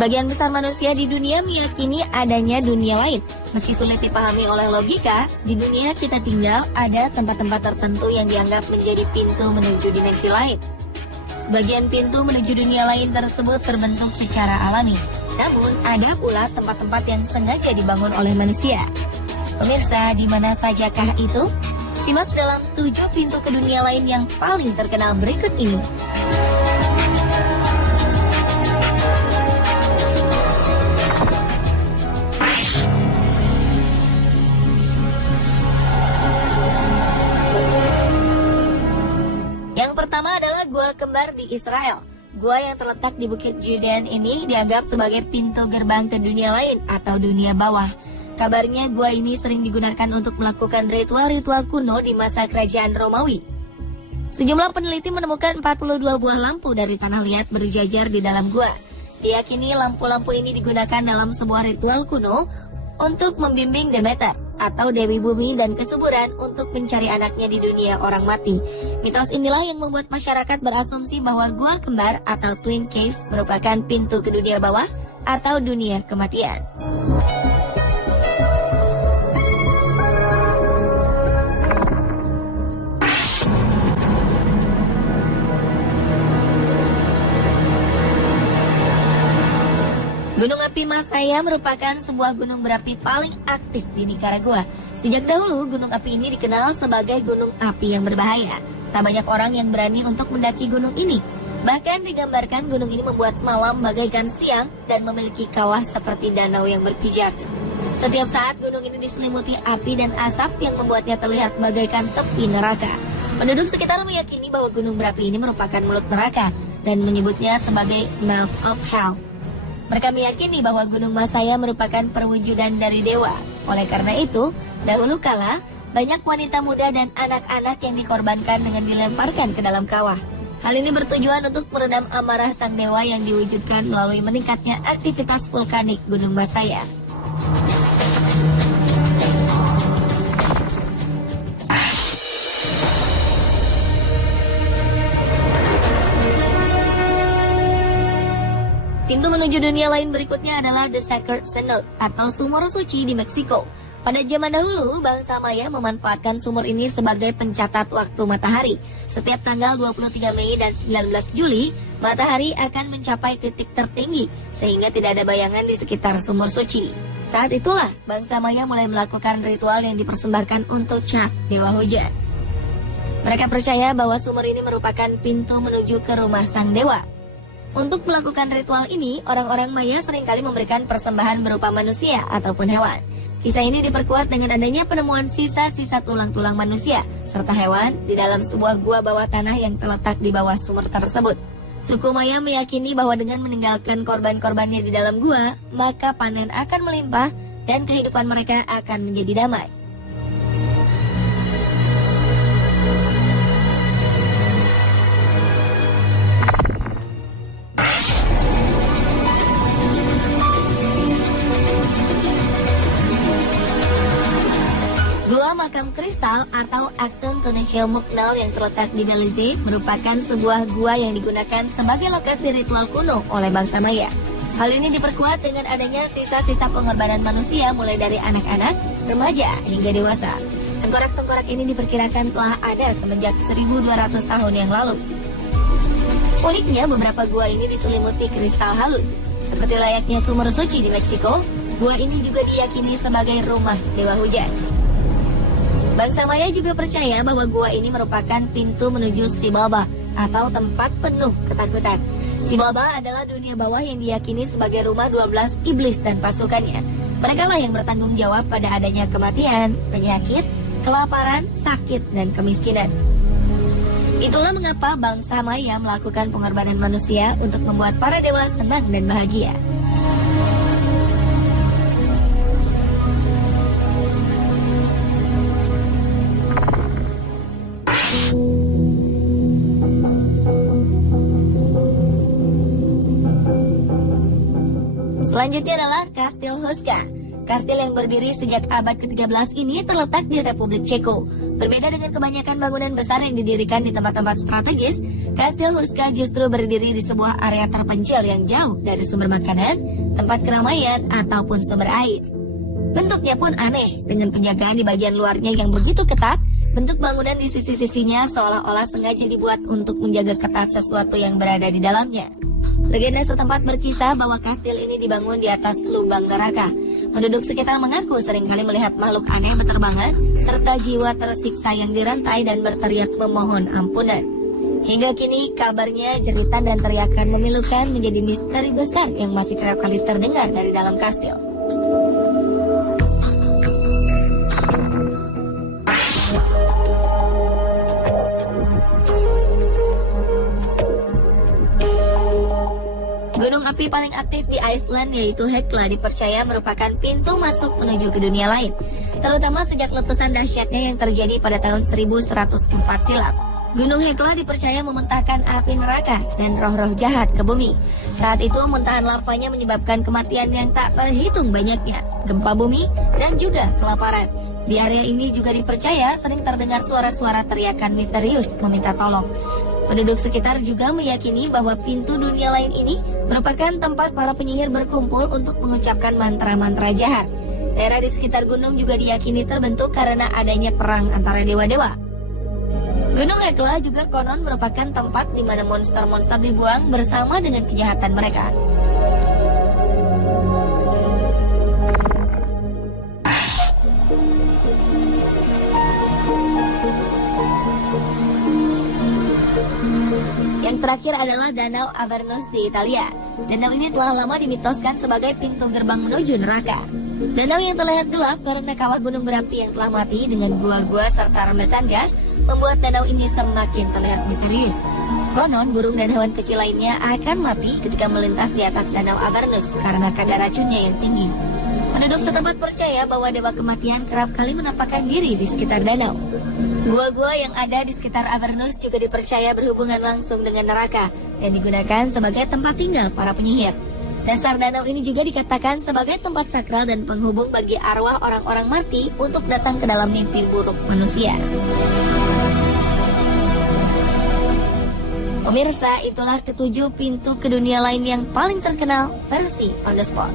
Sebagian besar manusia di dunia meyakini adanya dunia lain. Meski sulit dipahami oleh logika, di dunia kita tinggal ada tempat-tempat tertentu yang dianggap menjadi pintu menuju dimensi lain. Sebagian pintu menuju dunia lain tersebut terbentuk secara alami. Namun, ada pula tempat-tempat yang sengaja dibangun oleh manusia. Pemirsa, di mana sajakah itu? Simak dalam 7 pintu ke dunia lain yang paling terkenal berikut ini. Yang pertama adalah Gua Kembar di Israel. Gua yang terletak di Bukit Judean ini dianggap sebagai pintu gerbang ke dunia lain atau dunia bawah. Kabarnya gua ini sering digunakan untuk melakukan ritual-ritual kuno di masa kerajaan Romawi. Sejumlah peneliti menemukan 42 buah lampu dari tanah liat berjajar di dalam gua. Diyakini lampu-lampu ini digunakan dalam sebuah ritual kuno untuk membimbing Demeter atau Dewi Bumi dan kesuburan untuk mencari anaknya di dunia orang mati. Mitos inilah yang membuat masyarakat berasumsi bahwa Gua Kembar atau Twin Caves merupakan pintu ke dunia bawah atau dunia kematian. Gunung api Masaya merupakan sebuah gunung berapi paling aktif di Nicaragua. Sejak dahulu, gunung api ini dikenal sebagai gunung api yang berbahaya. Tak banyak orang yang berani untuk mendaki gunung ini. Bahkan digambarkan gunung ini membuat malam bagaikan siang dan memiliki kawah seperti danau yang berpijak. Setiap saat gunung ini diselimuti api dan asap yang membuatnya terlihat bagaikan tepi neraka. Penduduk sekitar meyakini bahwa gunung berapi ini merupakan mulut neraka dan menyebutnya sebagai Mouth of Hell. Mereka meyakini bahwa Gunung Masaya merupakan perwujudan dari dewa. Oleh karena itu, dahulu kala, banyak wanita muda dan anak-anak yang dikorbankan dengan dilemparkan ke dalam kawah. Hal ini bertujuan untuk meredam amarah sang dewa yang diwujudkan melalui meningkatnya aktivitas vulkanik Gunung Masaya. Pintu menuju dunia lain berikutnya adalah The Sacred Cenote atau sumur suci di Meksiko. Pada zaman dahulu, bangsa Maya memanfaatkan sumur ini sebagai pencatat waktu matahari. Setiap tanggal 23 Mei dan 19 Juli, matahari akan mencapai titik tertinggi sehingga tidak ada bayangan di sekitar sumur suci. Saat itulah bangsa Maya mulai melakukan ritual yang dipersembahkan untuk Chak, dewa hujan. Mereka percaya bahwa sumur ini merupakan pintu menuju ke rumah sang dewa. Untuk melakukan ritual ini, orang-orang Maya seringkali memberikan persembahan berupa manusia ataupun hewan. Kisah ini diperkuat dengan adanya penemuan sisa-sisa tulang-tulang manusia serta hewan di dalam sebuah gua bawah tanah yang terletak di bawah sumur tersebut. Suku Maya meyakini bahwa dengan meninggalkan korban-korbannya di dalam gua, maka panen akan melimpah dan kehidupan mereka akan menjadi damai. Gua Makam Kristal atau Acton Tonatiuh Muknal yang terletak di Belize merupakan sebuah gua yang digunakan sebagai lokasi ritual kuno oleh bangsa Maya. Hal ini diperkuat dengan adanya sisa-sisa pengorbanan manusia mulai dari anak-anak, remaja, hingga dewasa. Tengkorak-tengkorak ini diperkirakan telah ada semenjak 1200 tahun yang lalu. Uniknya, beberapa gua ini diselimuti kristal halus. Seperti layaknya sumur suci di Meksiko, gua ini juga diyakini sebagai rumah dewa hujan. Bangsa Maya juga percaya bahwa gua ini merupakan pintu menuju Xibalba atau tempat penuh ketakutan. Xibalba adalah dunia bawah yang diyakini sebagai rumah 12 iblis dan pasukannya. Mereka lah yang bertanggung jawab pada adanya kematian, penyakit, kelaparan, sakit, dan kemiskinan. Itulah mengapa bangsa Maya melakukan pengorbanan manusia untuk membuat para dewa senang dan bahagia. Selanjutnya adalah Kastil Huska. Kastil yang berdiri sejak abad ke-13 ini terletak di Republik Ceko. Berbeda dengan kebanyakan bangunan besar yang didirikan di tempat-tempat strategis, Kastil Huska justru berdiri di sebuah area terpencil yang jauh dari sumber makanan, tempat keramaian, ataupun sumber air. Bentuknya pun aneh, dengan penjagaan di bagian luarnya yang begitu ketat. Bentuk bangunan di sisi-sisinya seolah-olah sengaja dibuat untuk menjaga ketat sesuatu yang berada di dalamnya. Legenda setempat berkisah bahwa kastil ini dibangun di atas lubang neraka. Penduduk sekitar mengaku seringkali melihat makhluk aneh berterbangan, serta jiwa tersiksa yang dirantai dan berteriak memohon ampunan. Hingga kini kabarnya jeritan dan teriakan memilukan menjadi misteri besar yang masih kerap kali terdengar dari dalam kastil. Gunung api paling aktif di Iceland yaitu Hekla dipercaya merupakan pintu masuk menuju ke dunia lain, terutama sejak letusan dahsyatnya yang terjadi pada tahun 1104 silam. Gunung Hekla dipercaya memuntahkan api neraka dan roh-roh jahat ke bumi. Saat itu muntahan lavanya menyebabkan kematian yang tak terhitung banyaknya, gempa bumi, dan juga kelaparan. Di area ini juga dipercaya sering terdengar suara-suara teriakan misterius meminta tolong. Penduduk sekitar juga meyakini bahwa pintu dunia lain ini merupakan tempat para penyihir berkumpul untuk mengucapkan mantra-mantra jahat. Daerah di sekitar gunung juga diyakini terbentuk karena adanya perang antara dewa-dewa. Gunung Hekla juga konon merupakan tempat di mana monster-monster dibuang bersama dengan kejahatan mereka. Yang terakhir adalah Danau Avernus di Italia. Danau ini telah lama dimitoskan sebagai pintu gerbang menuju neraka. Danau yang terlihat gelap karena kawah gunung berapi yang telah mati dengan gua-gua serta rembesan gas membuat danau ini semakin terlihat misterius. Konon burung dan hewan kecil lainnya akan mati ketika melintas di atas Danau Avernus karena kadar racunnya yang tinggi. Penduduk setempat percaya bahwa dewa kematian kerap kali menampakkan diri di sekitar danau. Gua-gua yang ada di sekitar Avernus juga dipercaya berhubungan langsung dengan neraka dan digunakan sebagai tempat tinggal para penyihir. Dasar danau ini juga dikatakan sebagai tempat sakral dan penghubung bagi arwah orang-orang mati untuk datang ke dalam mimpi buruk manusia. Pemirsa, itulah ketujuh pintu ke dunia lain yang paling terkenal versi On The Spot.